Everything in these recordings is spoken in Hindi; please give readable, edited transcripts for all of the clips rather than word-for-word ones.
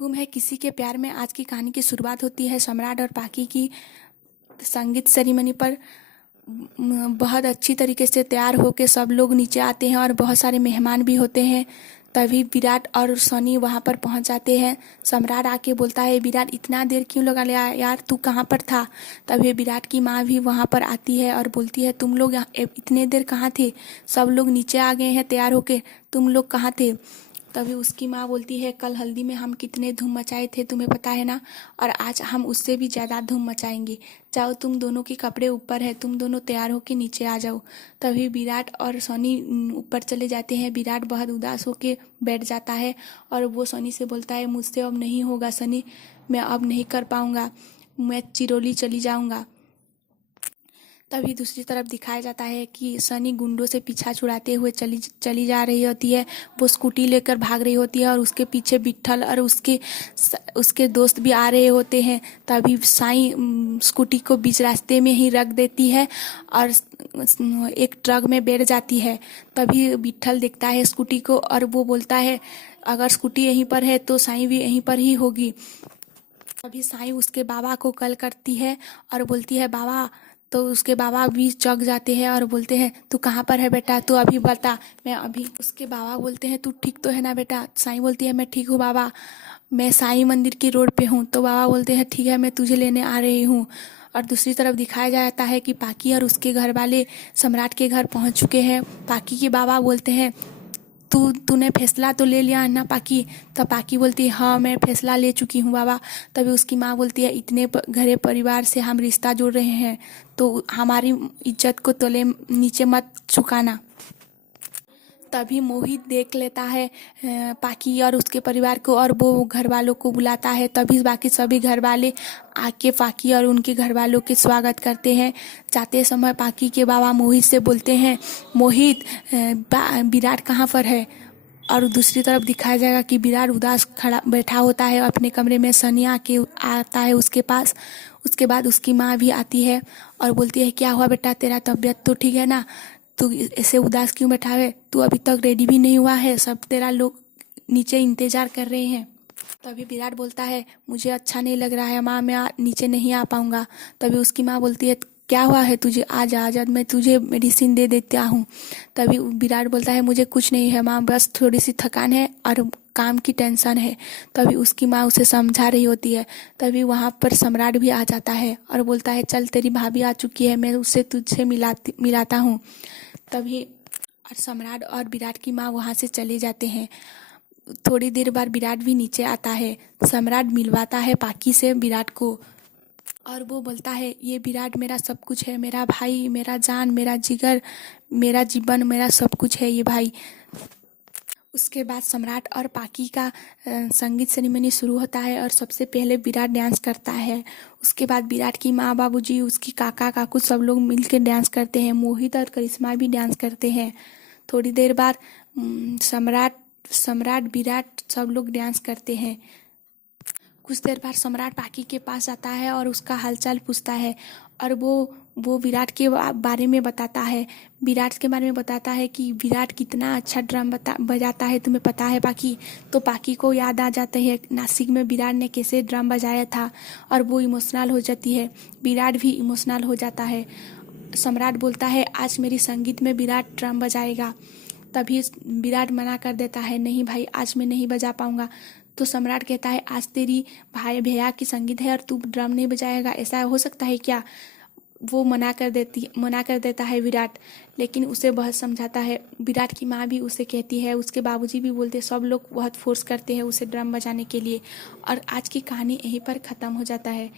गुम है किसी के प्यार में आज की कहानी की शुरुआत होती है सम्राट और पाकी की संगीत सेरेमनी पर। बहुत अच्छी तरीके से तैयार होके सब लोग नीचे आते हैं और बहुत सारे मेहमान भी होते हैं। तभी विराट और सनी वहां पर पहुंच जाते हैं। सम्राट आके बोलता है, विराट इतना देर क्यों लगा लिया यार, तू कहाँ पर था। तभी विराट की माँ भी वहां पर आती है और बोलती है, तुम लोग इतने देर कहाँ थे, सब लोग नीचे आ गए हैं तैयार होके, तुम लोग कहाँ थे। तभी उसकी माँ बोलती है, कल हल्दी में हम कितने धूम मचाए थे तुम्हें पता है ना, और आज हम उससे भी ज़्यादा धूम मचाएंगे। जाओ, तुम दोनों के कपड़े ऊपर है, तुम दोनों तैयार होके नीचे आ जाओ। तभी विराट और सनी ऊपर चले जाते हैं। विराट बहुत उदास होके बैठ जाता है और वो सनी से बोलता है, मुझसे अब नहीं होगा सनी, मैं अब नहीं कर पाऊँगा, मैं चिरौली चली जाऊँगा। तभी दूसरी तरफ दिखाया जाता है कि सनी गुंडों से पीछा छुड़ाते हुए चली जा रही होती है। वो स्कूटी लेकर भाग रही होती है और उसके पीछे विट्ठल और उसके दोस्त भी आ रहे होते हैं। तभी साईं स्कूटी को बीच रास्ते में ही रख देती है और एक ट्रक में बैठ जाती है। तभी विट्ठल देखता है स्कूटी को और वो बोलता है, अगर स्कूटी यहीं पर है तो साईं भी यहीं पर ही होगी। तभी साईं उसके बाबा को कॉल करती है और बोलती है, बाबा। तो उसके बाबा भी चौंक जाते हैं और बोलते हैं, तू कहाँ पर है बेटा, तू अभी बता, मैं अभी। उसके बाबा बोलते हैं, तू ठीक तो है ना बेटा। साईं बोलती है, मैं ठीक हूँ बाबा, मैं साईं मंदिर की रोड पे हूँ। तो बाबा बोलते हैं, ठीक है, मैं तुझे लेने आ रही हूँ। और दूसरी तरफ दिखाया जाता है कि पाकी और उसके घर वाले सम्राट के घर पहुँच चुके हैं। पाकी के बाबा बोलते हैं, तूने फैसला तो ले लिया है ना पाकी। तब पाकी बोलती है, हाँ मैं फैसला ले चुकी हूँ बाबा। तभी उसकी माँ बोलती है, इतने घरे परिवार से हम रिश्ता जोड़ रहे हैं तो हमारी इज्जत को तले नीचे मत झुकाना। तभी मोहित देख लेता है पाकी और उसके परिवार को और वो घर वालों को बुलाता है। तभी बाकी सभी घर वाले आके पाकी और उनके घर वालों के स्वागत करते हैं। जाते समय पाकी के बाबा मोहित से बोलते हैं, मोहित विराट कहाँ पर है। और दूसरी तरफ दिखाया जाएगा कि विराट उदास खड़ा बैठा होता है अपने कमरे में। सनी आके आता है उसके पास। उसके बाद उसकी माँ भी आती है और बोलती है, क्या हुआ बेटा, तेरा तबीयत तो ठीक है ना, तू ऐसे उदास क्यों बैठा है, तू अभी तक रेडी भी नहीं हुआ है, सब तेरा लोग नीचे इंतजार कर रहे हैं। तभी विराट बोलता है, मुझे अच्छा नहीं लग रहा है माँ, मैं नीचे नहीं आ पाऊंगा। तभी उसकी माँ बोलती है, क्या हुआ है तुझे, आ जा आ जा, मैं तुझे मेडिसिन दे देता हूँ। तभी विराट बोलता है, मुझे कुछ नहीं है माँ, बस थोड़ी सी थकान है और काम की टेंशन है। तभी उसकी माँ उसे समझा रही होती है। तभी वहाँ पर सम्राट भी आ जाता है और बोलता है, चल तेरी भाभी आ चुकी है, मैं उससे तुझसे मिलाता हूँ। तभी और सम्राट और विराट की माँ वहाँ से चले जाते हैं। थोड़ी देर बाद विराट भी नीचे आता है। सम्राट मिलवाता है पाकी से विराट को और वो बोलता है, ये विराट मेरा सब कुछ है, मेरा भाई, मेरा जान, मेरा जिगर, मेरा जीवन, मेरा सब कुछ है ये भाई। उसके बाद सम्राट और पाकी का संगीत सेरेमनी शुरू होता है और सबसे पहले विराट डांस करता है। उसके बाद विराट की माँ, बाबूजी, उसकी काका काकू सब लोग मिलकर डांस करते हैं। मोहित और करिश्मा भी डांस करते हैं। थोड़ी देर बाद सम्राट विराट सब लोग डांस करते हैं। कुछ देर बाद सम्राट पाकी के पास आता है और उसका हालचाल पूछता है और वो विराट के बारे में बताता है। विराट के बारे में बताता है कि विराट कितना अच्छा ड्रम बजाता है, तुम्हें पता है पाकी। तो पाकी को याद आ जाता है नासिक में विराट ने कैसे ड्रम बजाया था और वो इमोशनल हो जाती है। विराट भी इमोशनल हो जाता है। सम्राट बोलता है, आज मेरी संगीत में विराट ड्रम बजाएगा। तभी विराट मना कर देता है, नहीं भाई, आज मैं नहीं बजा पाऊंगा। तो सम्राट कहता है, आज तेरी भाई भैया की संगीत है और तू ड्रम नहीं बजाएगा, ऐसा हो सकता है क्या। वो मना कर देता है विराट, लेकिन उसे बहुत समझाता है। विराट की माँ भी उसे कहती है, उसके बाबूजी भी बोलते, सब लोग बहुत फोर्स करते हैं उसे ड्रम बजाने के लिए। और आज की कहानी यहीं पर ख़त्म हो जाता है।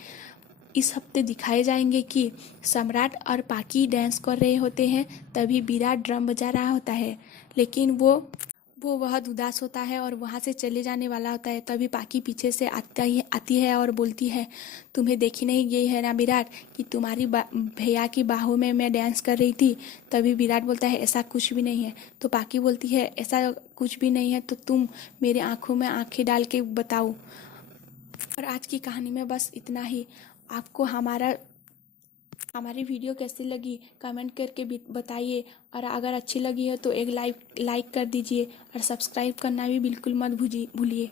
इस हफ्ते दिखाए जाएंगे कि सम्राट और पाकी डांस कर रहे होते हैं, तभी विराट ड्रम बजा रहा होता है, लेकिन वो बहुत उदास होता है और वहाँ से चले जाने वाला होता है। तभी पाकी पीछे से आती है और बोलती है, तुम्हें देखी नहीं गई है ना विराट कि तुम्हारी भैया की बाहों में मैं डांस कर रही थी। तभी विराट बोलता है, ऐसा कुछ भी नहीं है। तो पाकी बोलती है, ऐसा कुछ भी नहीं है तो तुम मेरे आंखों में आंखें डाल के बताओ। और आज की कहानी में बस इतना ही। आपको हमारी वीडियो कैसी लगी कमेंट करके बताइए, और अगर अच्छी लगी है तो एक लाइक कर दीजिए और सब्सक्राइब करना भी बिल्कुल मत भूलिए।